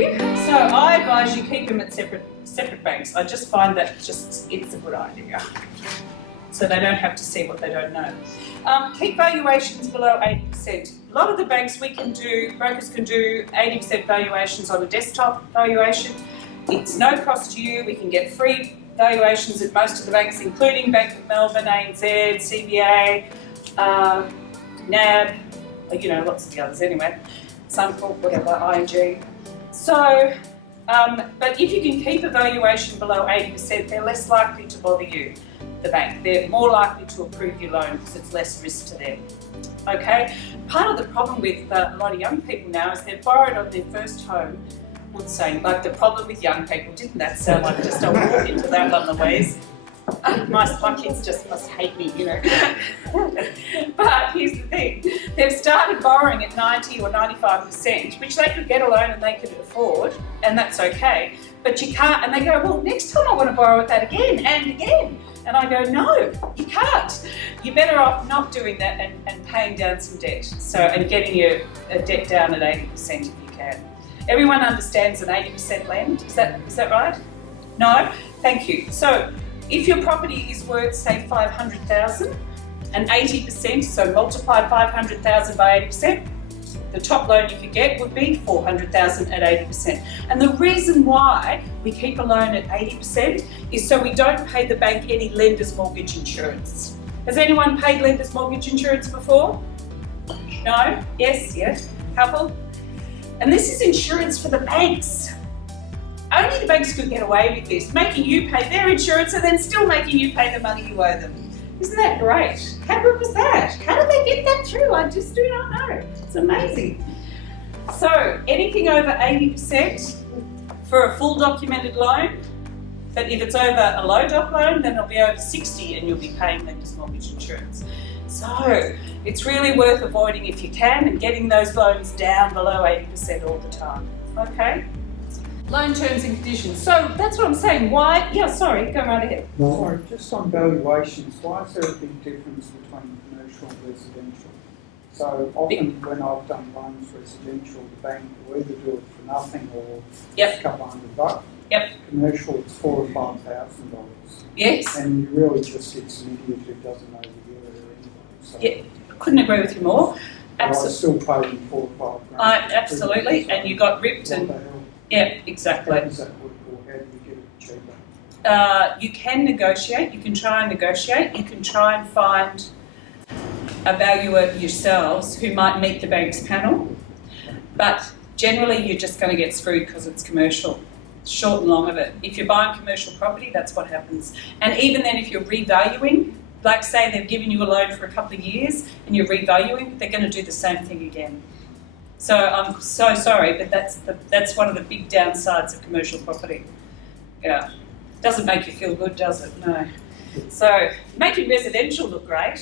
you. So I advise you keep them at separate banks. I just find that it's a good idea. So they don't have to see what they don't know. Keep valuations below 80%. A lot of the banks brokers can do 80% valuations on a desktop valuation. It's no cost to you. We can get free valuations at most of the banks, including Bank of Melbourne, ANZ, CBA, NAB, lots of the others anyway, Suncorp, whatever, ING. So, but if you can keep a valuation below 80%, they're less likely to bother you, the bank. They're more likely to approve your loan because it's less risk to them. Okay? Part of the problem with a lot of young people now is they've borrowed on their first home. I'm saying, like the problem with young people, didn't that sound like just a walk into that one, Louise? My kids just must hate me, But here's the thing, they've started borrowing at 90 or 95%, which they could get a loan and they could afford, and that's okay. But you can't, and they go, well, next time I want to borrow at that again and again. And I go, no, you can't. You're better off not doing that and paying down some debt. So, and getting your debt down at 80% if you can. Everyone understands an 80% lend, is that right? No? Thank you. So if your property is worth, say, 500,000 and 80%, so multiply 500,000 by 80%, the top loan you could get would be 400,000 at 80%. And the reason why we keep a loan at 80% is so we don't pay the bank any lender's mortgage insurance. Has anyone paid lender's mortgage insurance before? No? Yes? Yes? Couple? And this is insurance for the banks. Only the banks could get away with this, making you pay their insurance and then still making you pay the money you owe them. Isn't that great? How good was that? How did they get that through? I just do not know. It's amazing. So anything over 80% for a full documented loan, but if it's over a low doc loan, then it'll be over 60 and you'll be paying lender's mortgage insurance. So it's really worth avoiding if you can and getting those loans down below 80% all the time. Okay? Loan terms and conditions. So that's what I'm saying. Why? Yeah, sorry, go right ahead. Sorry, just on valuations, why is there a big difference between commercial and residential? So often when I've done loans residential, the bank will either do it for nothing or a couple $100. Yep. Commercial, it's $4,000 or $5,000. Yes. And you really just get some idiot who doesn't know the area anyway. So Yeah, couldn't agree with you more. I still paid them $4 or $5 absolutely, and you got ripped and yeah, exactly. How does that work, or how do you get it cheaper? You can negotiate. You can try and negotiate. You can try and find a valuer yourselves who might meet the bank's panel, but generally you're just going to get screwed because it's commercial. Short and long of it. If you're buying commercial property, that's what happens. And even then, if you're revaluing, like say they've given you a loan for a couple of years and you're revaluing, they're going to do the same thing again. So I'm so sorry, but that's one of the big downsides of commercial property. Yeah, doesn't make you feel good, does it? No. So making residential look great.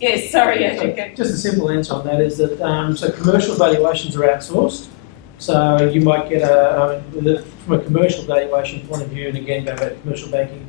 Yes, sorry, Andrew. Just a simple answer on that is that so commercial valuations are outsourced. So you might get from a commercial valuation point of view, and again going back to commercial banking,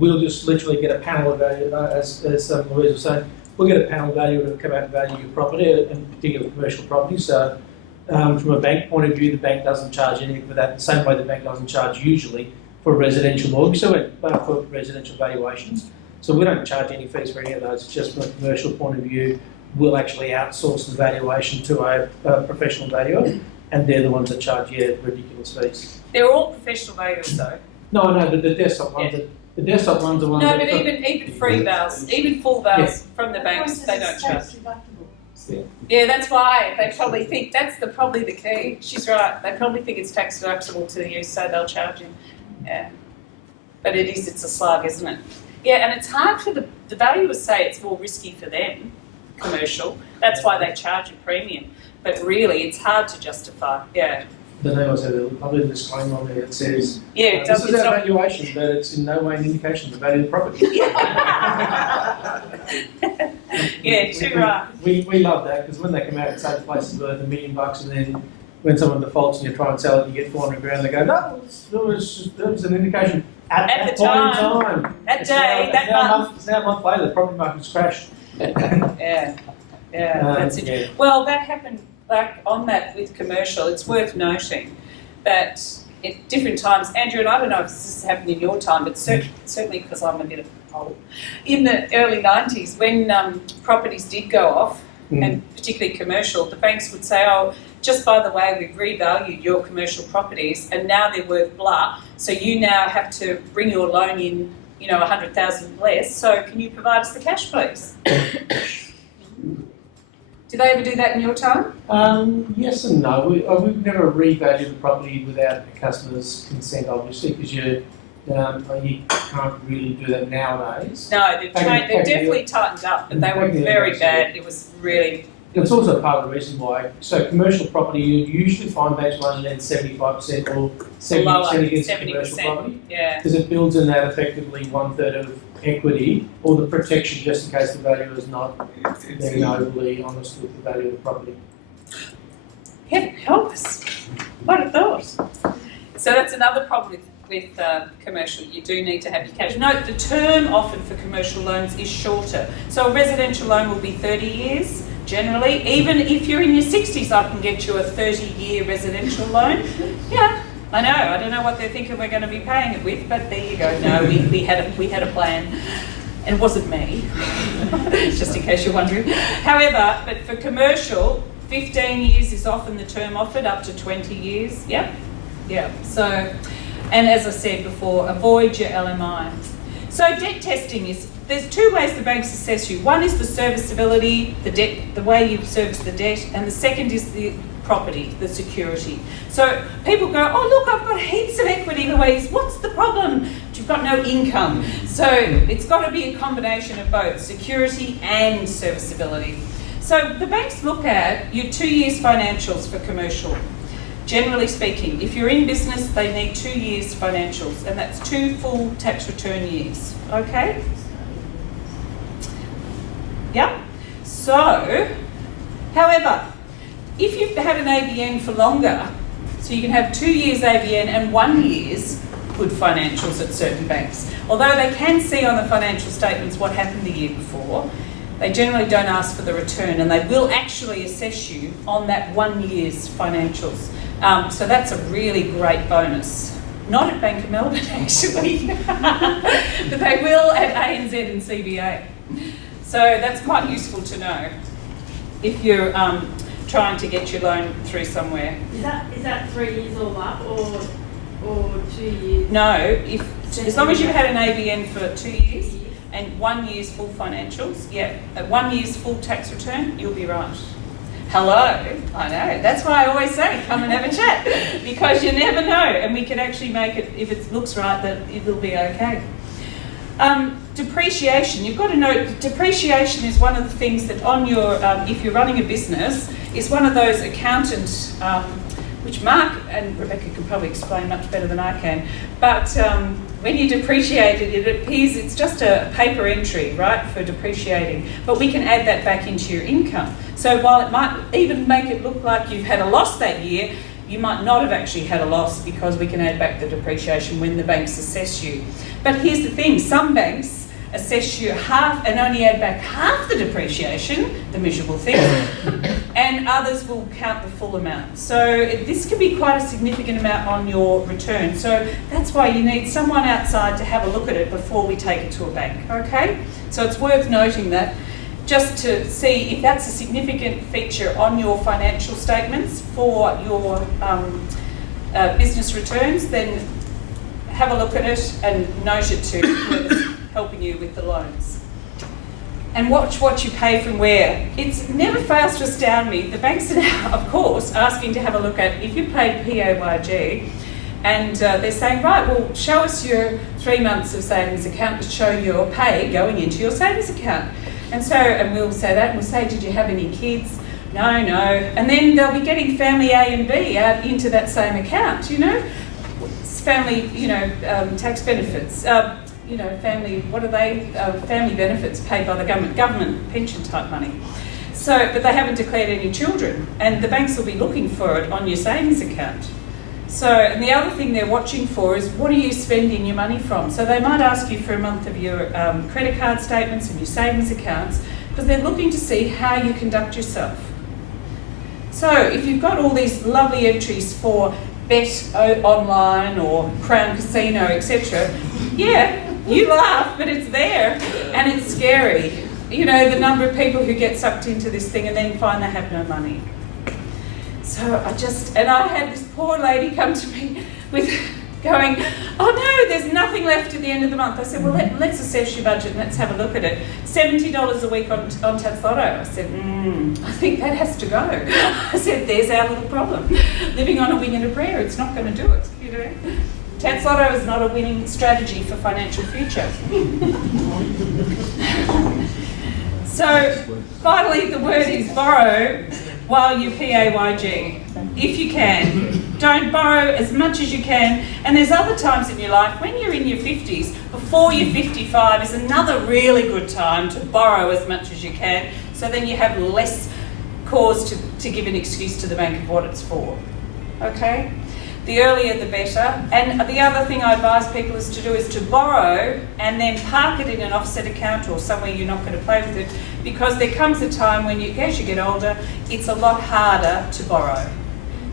we'll just literally get a panel of value, as Louise was saying. We'll get a panel valuer to come out and value your property, in particular commercial property. So from a bank point of view, the bank doesn't charge anything for that. The same way the bank doesn't charge usually for a residential mortgage, so for residential valuations. So we don't charge any fees for any of those. It's just from a commercial point of view, we'll actually outsource the valuation to a professional valuer, and they're the ones that charge ridiculous fees. They're all professional valuers though. No, but the desktop ones are. The desktop ones are ones. No, but even free vals, even full vals from the banks, they don't charge. Yeah, that's why they probably think that's probably the key. She's right. They probably think it's tax deductible to you, so they'll charge you. Yeah, but it's a slug, isn't it? Yeah, and it's hard for the valuers say it's more risky for them, commercial. That's why they charge a premium. But really, it's hard to justify. Yeah. Then they also have a lovely disclaimer on there that says, yeah, this is our valuation, but it's in no way an indication of the value of the property. Yeah, too right. We love that because when they come out and say the place is worth $1 million, and then when someone defaults and you try and sell it, you get 400 grand, they go, no, it was an indication at that point in time. That day, that month. It's now a month later, the property market's crashed. Yeah, that's it. Yeah. Well, that happened. Like on that with commercial, it's worth noting that at different times, Andrew, and I don't know if this has happened in your time, but certainly because I'm a bit old, in the early 90s when properties did go off, and particularly commercial, the banks would say, oh, just by the way, we've revalued your commercial properties and now they're worth blah, so you now have to bring your loan in, 100,000 less, so can you provide us the cash, please? Did they ever do that in your time? Yes and no. We've never revalued the property without the customer's consent, obviously, because you can't really do that nowadays. No, they've definitely tightened up, but they were very bad. It was really... It's also part of the reason why. So commercial property, you usually find banks won't lend 75% or 70% against commercial property. Yeah. Because it builds in that effectively 1/3 of equity, or the protection just in case the valuer is not being overly honest with the value of the property. Heaven help us. What a thought. So that's another problem with commercial. You do need to have your cash. Note, the term offered for commercial loans is shorter. So a residential loan will be 30 years, generally. Even if you're in your 60s, I can get you a 30-year residential loan. Yeah, I know. I don't know what they're thinking we're going to be paying it with, but there you go. No, we had a plan. And it wasn't me, just in case you're wondering. However, but for commercial, 15 years is often the term offered, up to 20 years. Yep. Yeah. So, and as I said before, avoid your LMI. So debt testing there's two ways the banks assess you. One is the serviceability, the way you service the debt, and the second is the property, the security. So people go, oh look, I've got heaps of equity, Louise, what's the problem? You've got no income. So it's got to be a combination of both security and serviceability. So the banks look at your 2 years financials for commercial. Generally speaking, if you're in business, they need 2 years financials, and that's 2 full tax return years, okay? Yep. So, however, if you've had an ABN for longer, so you can have 2 years ABN and 1 year's good financials at certain banks. Although they can see on the financial statements what happened the year before, they generally don't ask for the return, and they will actually assess you on that 1 year's financials. So that's a really great bonus. Not at Bank of Melbourne, actually, but they will at ANZ and CBA. So that's quite useful to know if you're trying to get your loan through somewhere. Is that 3 years all up, or 2 years? No, as long as you've had an ABN for 2 years and 1 year's full financials, yeah, at 1 year's full tax return, you'll be right. Hello, I know. That's why I always say, come and have a chat, because you never know, and we can actually make it, if it looks right, that it'll be okay. Depreciation, you've got to note, depreciation is one of the things that on your, if you're running a business, is one of those accountants, which Mark and Rebecca can probably explain much better than I can, but when you depreciate it, it appears it's just a paper entry, right, for depreciating, but we can add that back into your income. So while it might even make it look like you've had a loss that year, you might not have actually had a loss, because we can add back the depreciation when the banks assess you. But here's the thing, some banks assess you half and only add back half the depreciation, the miserable thing, and others will count the full amount. So this can be quite a significant amount on your return. So that's why you need someone outside to have a look at it before we take it to a bank, okay? So it's worth noting that, just to see if that's a significant feature on your financial statements for your business returns, then have a look at it and note it to whoever's helping you with the loans. And watch what you pay from where. It never fails to astound me. The banks are now, of course, asking to have a look at if you paid PAYG, and they're saying, right, well, show us your 3 months of savings account to show your pay going into your savings account. And so, and we'll say that, and we'll say, did you have any kids? No. And then they'll be getting family A and B out into that same account, you know? Family, tax benefits, family, what are they? Family benefits paid by the government pension type money. So, but they haven't declared any children, and the banks will be looking for it on your savings account. So, and the other thing they're watching for is, what are you spending your money from? So they might ask you for a month of your credit card statements and your savings accounts, because they're looking to see how you conduct yourself. So if you've got all these lovely entries for bet online or Crown Casino, etc., yeah, you laugh, but it's there and it's scary. You know, the number of people who get sucked into this thing and then find they have no money. So I had this poor lady come to me with going, oh no, there's nothing left at the end of the month. I said, well, let's assess your budget and let's have a look at it. $70 a week on Tats Lotto. I said, I think that has to go. I said, there's our little problem. Living on a wing and a prayer, it's not going to do it, you know. Tats Lotto is not a winning strategy for financial future. So, finally, the word is borrow while you PAYG, if you can. Don't borrow as much as you can. And there's other times in your life, when you're in your 50s, before you're 55 is another really good time to borrow as much as you can, so then you have less cause to give an excuse to the bank of what it's for. Okay? The earlier the better. And the other thing I advise people is to borrow and then park it in an offset account or somewhere you're not going to play with it, because there comes a time when as you get older, it's a lot harder to borrow.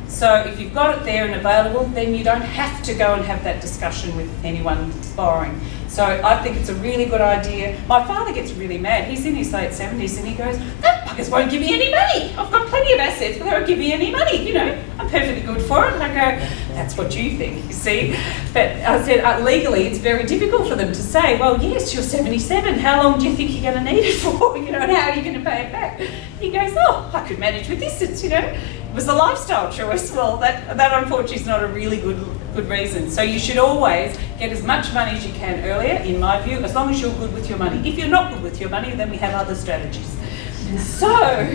So if you've got it there and available, then you don't have to go and have that discussion with anyone borrowing. So I think it's a really good idea. My father gets really mad. He's in his late 70s and he goes, that buggers won't give me any money. I've got plenty of assets, but they won't give me any money. You know, I'm perfectly good for it. And I go, that's what you think, you see. But I said, legally, it's very difficult for them to say, well, yes, you're 77. How long do you think you're going to need it for? You know, and how are you going to pay it back? He goes, oh, I could manage with this. It's, you know, it was a lifestyle choice. Well, that unfortunately is not a really good reason. So you should always get as much money as you can earlier, in my view, as long as you're good with your money. If you're not good with your money, then we have other strategies. So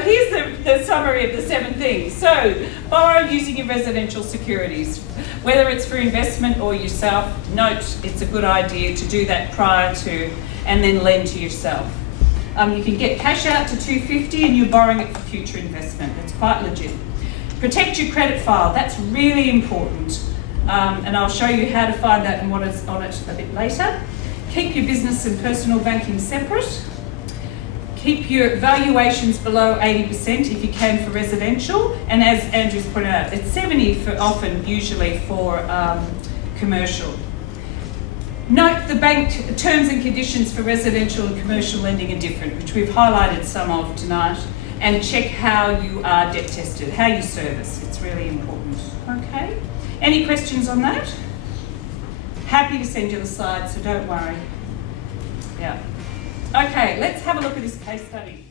here's the summary of the 7 things. So borrow using your residential securities. Whether it's for investment or yourself, note it's a good idea to do that prior to, and then lend to yourself. You can get cash out to $250 and you're borrowing it for future investment. It's quite legit. Protect your credit file. That's really important. And I'll show you how to find that and what is on it a bit later. Keep your business and personal banking separate. Keep your valuations below 80% if you can for residential. And as Andrew's pointed out, it's 70 for often, usually for commercial. Note the bank terms and conditions for residential and commercial lending are different, which we've highlighted some of tonight, and check how you are debt tested, how you service. It's really important. Okay? Any questions on that? Happy to send you the slides, so don't worry. Yeah. Okay, let's have a look at this case study.